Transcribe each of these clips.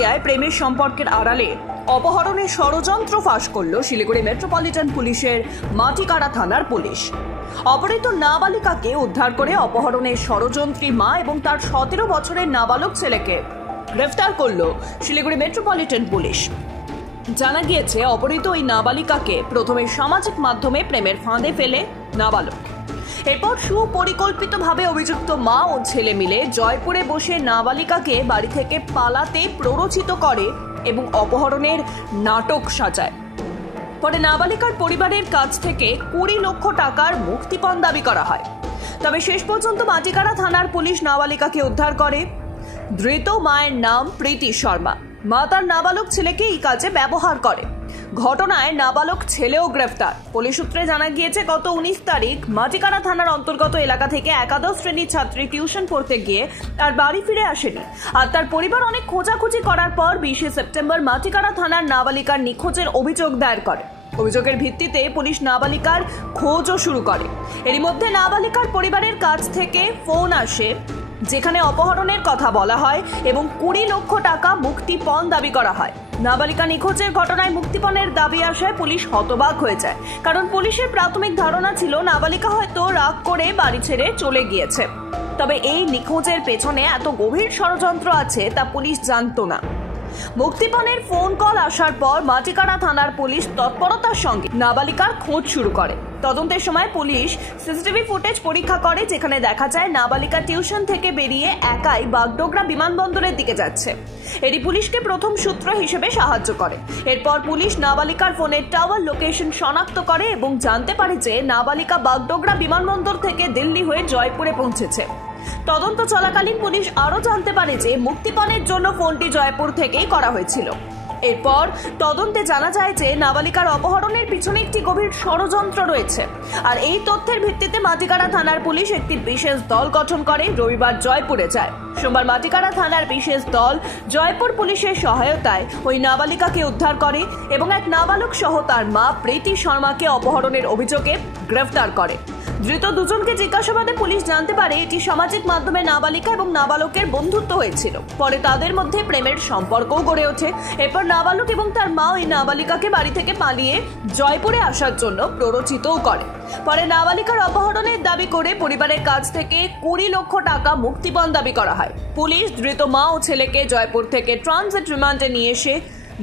একচেটিয়ায় প্রেমের সম্পর্কের আড়ালে অপহরণের ষড়যন্ত্র ফাঁস করল শিলিগুড়ি মেট্রোপলিটন পুলিশের মাটিকাড়া থানার পুলিশ। অপহৃত নাবালিকাকে উদ্ধার করে অপহরণের ষড়যন্ত্রী মা এবং তার 17 বছরের নাবালক ছেলেকে গ্রেফতার করল শিলিগুড়ি মেট্রোপলিটন পুলিশ। জানা গিয়েছে, অপহৃত ওই নাবালিকাকে প্রথমে সামাজিক মাধ্যমে প্রেমের ফাঁদে ফেলে নাবালক। এরপর সুপরিকল্পিতভাবে অভিযুক্ত মা ও ছেলে মিলে জয়পুরে বসে নাবালিকাকে বাড়ি থেকে পালাতে প্ররোচিত করে এবং অপহরণের নাটক সাজায়। পরে নাবালিকার পরিবারের কাছ থেকে 20 লক্ষ টাকার মুক্তিপণ দাবি করা হয়। তবে শেষ পর্যন্ত মাটিকাড়া থানার পুলিশ নাবালিকাকে উদ্ধার করে। ধৃত মায়ের নাম প্রীতি শর্মা। মা তার নাবালক ছেলেকে এই কাজে ব্যবহার করে। ঘটনায় নাবালক ছেলেও গ্রেফতার। পুলিশ সূত্রে জানা গিয়েছে, গত 19 তারিখ মাটিকাড়া থানার অন্তর্গত এলাকা থেকে একাদশ শ্রেণীর ছাত্রী টিউশন পড়তে গিয়ে আর বাড়ি ফিরে আসেনি। আর তার পরিবার অনেক খোঁজাখুঁজি করার পর 20 সেপ্টেম্বর মাটিকাড়া থানার নাবালিকার নিখোঁজের অভিযোগ দায়ের করে। অভিযোগের ভিত্তিতে পুলিশ নাবালিকার খোঁজও শুরু করে। এরই মধ্যে নাবালিকার পরিবারের কাছ থেকে ফোন আসে, যেখানে অপহরণের কথা বলা হয় এবং 20 লক্ষ টাকা মুক্তিপণ দাবি করা হয়। নাবালিকা নিখোঁজের ঘটনায় মুক্তিপণের দাবি আসায় পুলিশ হতবাক হয়ে যায়, কারণ পুলিশের প্রাথমিক ধারণা ছিল নাবালিকা হয়তো রাগ করে বাড়ি ছেড়ে চলে গিয়েছে। তবে এই নিখোঁজের পেছনে এত গভীর ষড়যন্ত্র আছে তা পুলিশ জানতো না। মুক্তিপণের ফোন কল আসার পর মাটিকাড়া থানার পুলিশ তৎপরতার সঙ্গে নাবালিকার খোঁজ শুরু করে। তদন্তের সময় পুলিশ সিসিটিভি ফুটেজ পরীক্ষা করে, যেখানে দেখা যায় নাবালিকা টিউশন থেকে বেরিয়ে একাই বাগডোগরা বিমানবন্দরের দিকে যাচ্ছে। এটি পুলিশকে প্রথম সূত্র হিসেবে সাহায্য করে। এরপর পুলিশ নাবালিকার ফোনের টাওয়ার লোকেশন শনাক্ত করে এবং জানতে পারে যে নাবালিকা বাগডোগরা বিমানবন্দর থেকে দিল্লি হয়ে জয়পুরে পৌঁছেছে। তদন্ত চলাকালীন পুলিশ আরও জানতে পারে যে মুক্তিপণের জন্য ফোনটি জয়পুর থেকেই করা হয়েছিল। এরপর তদন্তে জানা যায় যে নাবালিকার অপহরণের পিছনে একটি গভীর ষড়যন্ত্র রয়েছে। আর এই তথ্যের ভিত্তিতে মাটিকাড়া থানার পুলিশ একটি বিশেষ দল গঠন করে রবিবার জয়পুরে যায়। সোমবার মাটিকাড়া থানার বিশেষ দল জয়পুর পুলিশের সহায়তায় ওই নাবালিকাকে উদ্ধার করে এবং এক নাবালক সহ তার মা প্রীতি শর্মাকে অপহরণের অভিযোগে গ্রেফতার করে। ধৃত দুজনকে জিজ্ঞাসাবাদে পুলিশ জানতে পারে এটি সামাজিক মাধ্যমে নাবালিকা এবং নাবালকের বন্ধুত্ব হয়েছিল। পরে তাদের মধ্যে প্রেমের সম্পর্কও গড়ে ওঠে। এরপর নাবালক এবং তার মা ওই নাবালিকাকে বাড়ি থেকে পালিয়ে জয়পুরে আসার জন্য প্ররোচিতও করে। পরে নাবালিকার অপহরণের দাবি করে পরিবারের কাছ থেকে 20 লক্ষ টাকা মুক্তিপণ দাবি করা হয়। পুলিশ ধৃত মা ও ছেলেকে জয়পুর থেকে ট্রানজিট রিমান্ডে নিয়ে এসে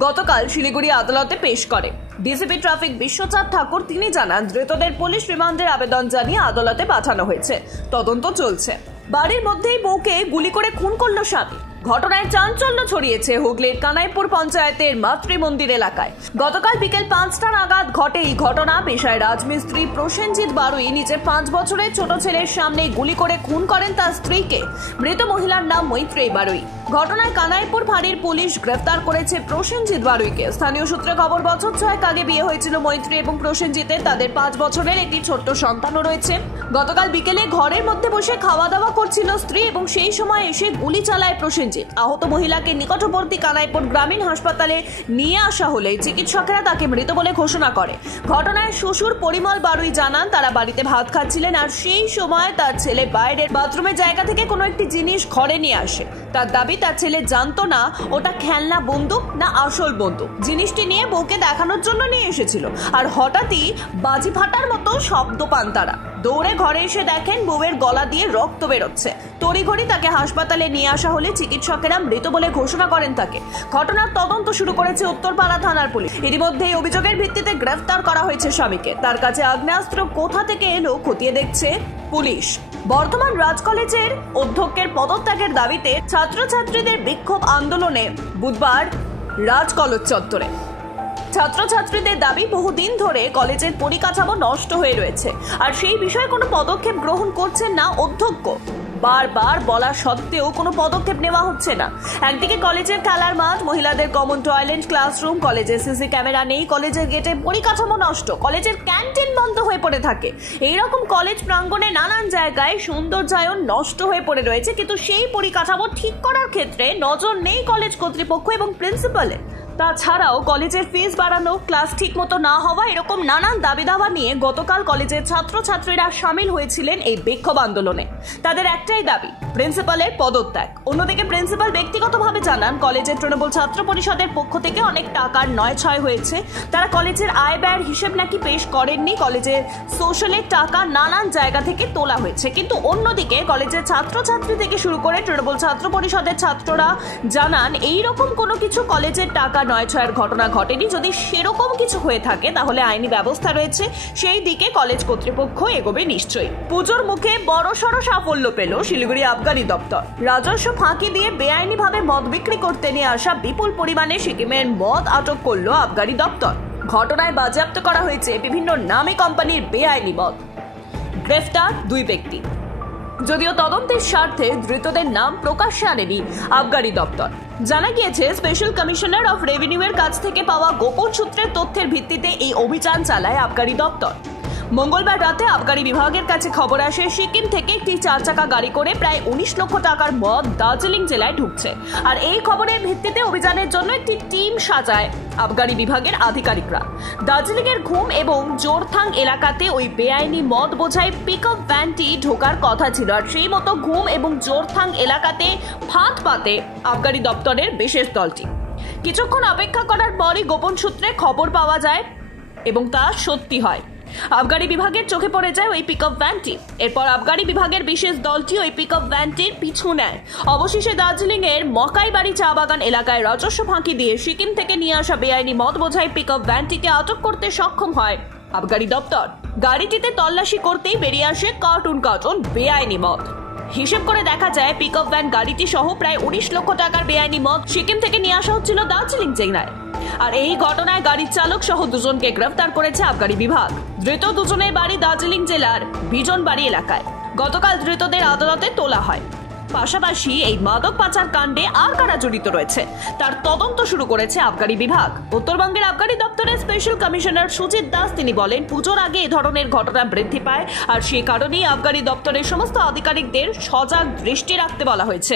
গতকাল শিলিগুড়ি আদালতে পেশ করে। ডিসিপি ট্রাফিক বিশ্বচাঁদ ঠাকুর তিনি জানান, ধৃতদের পুলিশ রিমান্ডের আবেদন জানিয়ে আদালতে পাঠানো হয়েছে। তদন্ত চলছে। বাড়ির মধ্যেই বউকে গুলি করে খুন করল স্বামী। ঘটনায় চাঞ্চল্য ছড়িয়েছে হুগলির কানাইপুর পঞ্চায়েতের মাতৃমন্দির এলাকায়। গতকাল বিকেল 5টা নাগাদ ঘটে এই ঘটনা। পেশায় রাজমিস্ত্রি প্রসেনজিৎ বারুই নিজের 5 বছরের ছোট ছেলের সামনে গুলি করে খুন করেন তার স্ত্রীকে। মৃত মহিলার নাম মৈত্রেয়ী বারুই। ঘটনায় কানাইপুর ফাঁড়ির পুলিশ গ্রেফতার করেছে প্রসেনজিৎ বারুইকে। স্থানীয় সূত্রে খবর, বছর 6 আগে বিয়ে হয়েছিল মৈত্রী এবং প্রসেনজিতের। তাদের 5 বছরের একটি ছোট্ট সন্তানও রয়েছে। গতকাল বিকেলে ঘরের মধ্যে বসে খাওয়া দাওয়া করছিল স্ত্রী এবং সেই সময় এসে গুলি চালায় প্রসেনজিৎ। আহত মহিলাকে নিকটবর্তী কানাইপুর গ্রামীণ হাসপাতালে নিয়ে আসা হলে চিকিৎসকেরা তাকে মৃত বলে ঘোষণা করে। ঘটনায় শ্বশুর পরিমল বারুই জানান, তারা বাড়িতে ভাত খাচ্ছিলেন আর সেই সময় তার ছেলে বাইরের বাথরুমের জায়গা থেকে কোনো একটি জিনিস ঘরে নিয়ে আসে। তার দাবি, তার ছেলে জানতো না ওটা খেলনা বন্দুক না আসল বন্দুক। জিনিসটি নিয়ে বউকে দেখানোর জন্য নিয়ে এসেছিল। আর হঠাৎই বাজি ফাটার মতো শব্দ পান তারা। দৌড়ে ঘরে এসে দেখেন বউয়ের গলা দিয়ে রক্ত বেরোচ্ছে। তড়িঘড়ি তাকে হাসপাতালে নিয়ে আসা হলে চিকিৎসকেরা মৃত বলে ঘোষণা করেন তাকে। ঘটনার তদন্ত শুরু করেছে উত্তরপাড়া থানার পুলিশ। এরই মধ্যে অভিযোগের ভিত্তিতে গ্রেফতার করা হয়েছে স্বামীকে। তার কাছে আগ্নেয়াস্ত্র কোথা থেকে এলো খতিয়ে দেখছে পুলিশ। বর্ধমান রাজ কলেজের অধ্যক্ষের পদত্যাগের দাবিতে ছাত্রছাত্রীদের বিক্ষোভ আন্দোলনে বুধবার রাজ কলেজ চত্বরে। ছাত্রছাত্রীদের দাবি, বহুদিন ধরে কলেজের পরিকাঠামো নষ্ট হয়ে রয়েছে আর সেই বিষয়ে কোনো পদক্ষেপ গ্রহণ করছেন না অধ্যক্ষ। বারবার বলা সত্ত্বেও কোনো পদক্ষেপ নেওয়া হচ্ছে না। একদিকে কলেজের খেলার মাঠ, মহিলাদের কমন টয়লেট, ক্লাসরুম, কলেজের সিসি ক্যামেরা নেই, কলেজের গেটে পরিকাঠামো নষ্ট, কলেজের ক্যান্টিন বন্ধ হয়ে পড়ে থাকে। এইরকম কলেজ প্রাঙ্গণে নানান জায়গায় সৌন্দর্যায়ন নষ্ট হয়ে পড়ে রয়েছে, কিন্তু সেই পরিকাঠামো ঠিক করার ক্ষেত্রে নজর নেই কলেজ কর্তৃপক্ষ এবং প্রিন্সিপালের। তাছাড়াও কলেজের ফিস বাড়ানো, ক্লাস ঠিক মতো না হওয়া, এরকম নানান দাবি দাবা নিয়ে গতকাল কলেজের ছাত্রছাত্রীরা সামিল হয়েছিলেন এই বিক্ষোভ আন্দোলনে। তাদের একটাই দাবি, প্রিন্সিপালের পদত্যাগ। অন্যদিকে প্রিন্সিপাল ব্যক্তিগতভাবে জানান, কলেজের তৃণমূল ছাত্র পরিষদের পক্ষ থেকে অনেক টাকার নয়-ছয় হয়েছে। তারা কলেজের আয় ব্যয়ের হিসেব নাকি পেশ করেননি। কলেজের সোশ্যালের টাকা নানান জায়গা থেকে তোলা হয়েছে। কিন্তু অন্যদিকে কলেজের ছাত্রছাত্রী থেকে শুরু করে তৃণমূল ছাত্র পরিষদের ছাত্ররা জানান, এইরকম কোনো কিছু কলেজের টাকা নয়-ছয়ের ঘটনা ঘটেনি। যদি সেরকম কিছু হয়ে থাকে তাহলে আইনি ব্যবস্থা রয়েছে, সেই দিকে কলেজ কর্তৃপক্ষ এগোবে নিশ্চয়ই। পুজোর মুখে বড়সড় সাফল্য পেল শিলিগুড়ি আবগারি দপ্তর। রাজস্ব ফাঁকি দিয়ে বেআইনিভাবে মদ বিক্রি করতে নিয়ে আসা বিপুল পরিমাণে সিকিমের মদ আটক করল আবগারি দপ্তর। ঘটনায় বাজেয়াপ্ত করা হয়েছে বিভিন্ন নামী কোম্পানির বেআইনি মদ। গ্রেফতার 2 ব্যক্তি। যদিও তদন্তের স্বার্থে ধৃতদের নাম প্রকাশ্যে আনেনি আবগারি দপ্তর। জানা গিয়েছে, স্পেশাল কমিশনার অফ রেভিনিউয়ের কাছ থেকে পাওয়া গোপন সূত্রের তথ্যের ভিত্তিতে এই অভিযান চালায় আবগারি দপ্তর। মঙ্গলবার রাতে আবগারি বিভাগের কাছে খবর আসে, সিকিম থেকে একটি 4 চাকা গাড়ি করে প্রায় 19 লক্ষ টাকার মদ দার্জিলিং জেলায় ঢুকছে। আর এই খবরের ভিত্তিতে অভিযানের জন্য একটি টিম সাজায় আবগারি বিভাগের আধিকারিকরা। দার্জিলিং এর ঘুম এবং জোরথাং এলাকাতে ওই বেআইনি মদ বোঝাই পিকআপ ভ্যানটি ঢোকার কথা ছিল। আর সেই মতো ঘুম এবং জোরথাং এলাকাতে ফাঁদ পাতে আবগারি দপ্তরের বিশেষ দলটি। কিছুক্ষণ অপেক্ষা করার পরই গোপন সূত্রে খবর পাওয়া যায় এবং তা সত্যি হয়। আবগারি বিভাগের চোখে পড়ে যায় ওই পিকআপ ভ্যানটি। এরপর আবগারি বিভাগের বিশেষ দলটি ওই পিকআপ ভ্যানটির পিছু নেয়। অবশেষে দার্জিলিং এর মকাইবাড়ি চা বাগান এলাকায় রাজস্ব ফাঁকি দিয়ে সিকিম থেকে নিয়ে আসা বেআইনি মদ বোঝাই পিকআপ ভ্যানটিকে আটক করতে সক্ষম হয় আবগারি দপ্তর। গাড়িটিতে তল্লাশি করতেই বেরিয়ে আসে কার্টুন কার্টুন বেআইনি মদ। হিসেব করে দেখা যায়, পিকআপ ভ্যান গাড়িটি সহ প্রায় 19 লক্ষ টাকার বেআইনি মদ সিকিম থেকে নিয়ে আসা হচ্ছিল দার্জিলিং জেলায়। আর এই ঘটনায় গাড়ির চালক সহ 2 জনকে গ্রেফতার করেছে আবগারি বিভাগ। ধৃত 2 জনের বাড়ি দার্জিলিং জেলার বিজনবাড়ি এলাকায়। গতকাল ধৃতদের আদালতে তোলা হয়। পাশাপাশি এই মাদক পাচার কাণ্ডে আর কারা জড়িত রয়েছে তার তদন্ত শুরু করেছে আবগারি বিভাগ। উত্তরবঙ্গের আবগারি দপ্তরের স্পেশাল কমিশনার সুজিত দাস তিনি বলেন, পুজোর আগে এই ধরনের ঘটনা বৃদ্ধি পায়, আর সেই কারণেই আবগারি দপ্তরের সমস্ত আধিকারিকদের সজাগ দৃষ্টি রাখতে বলা হয়েছে।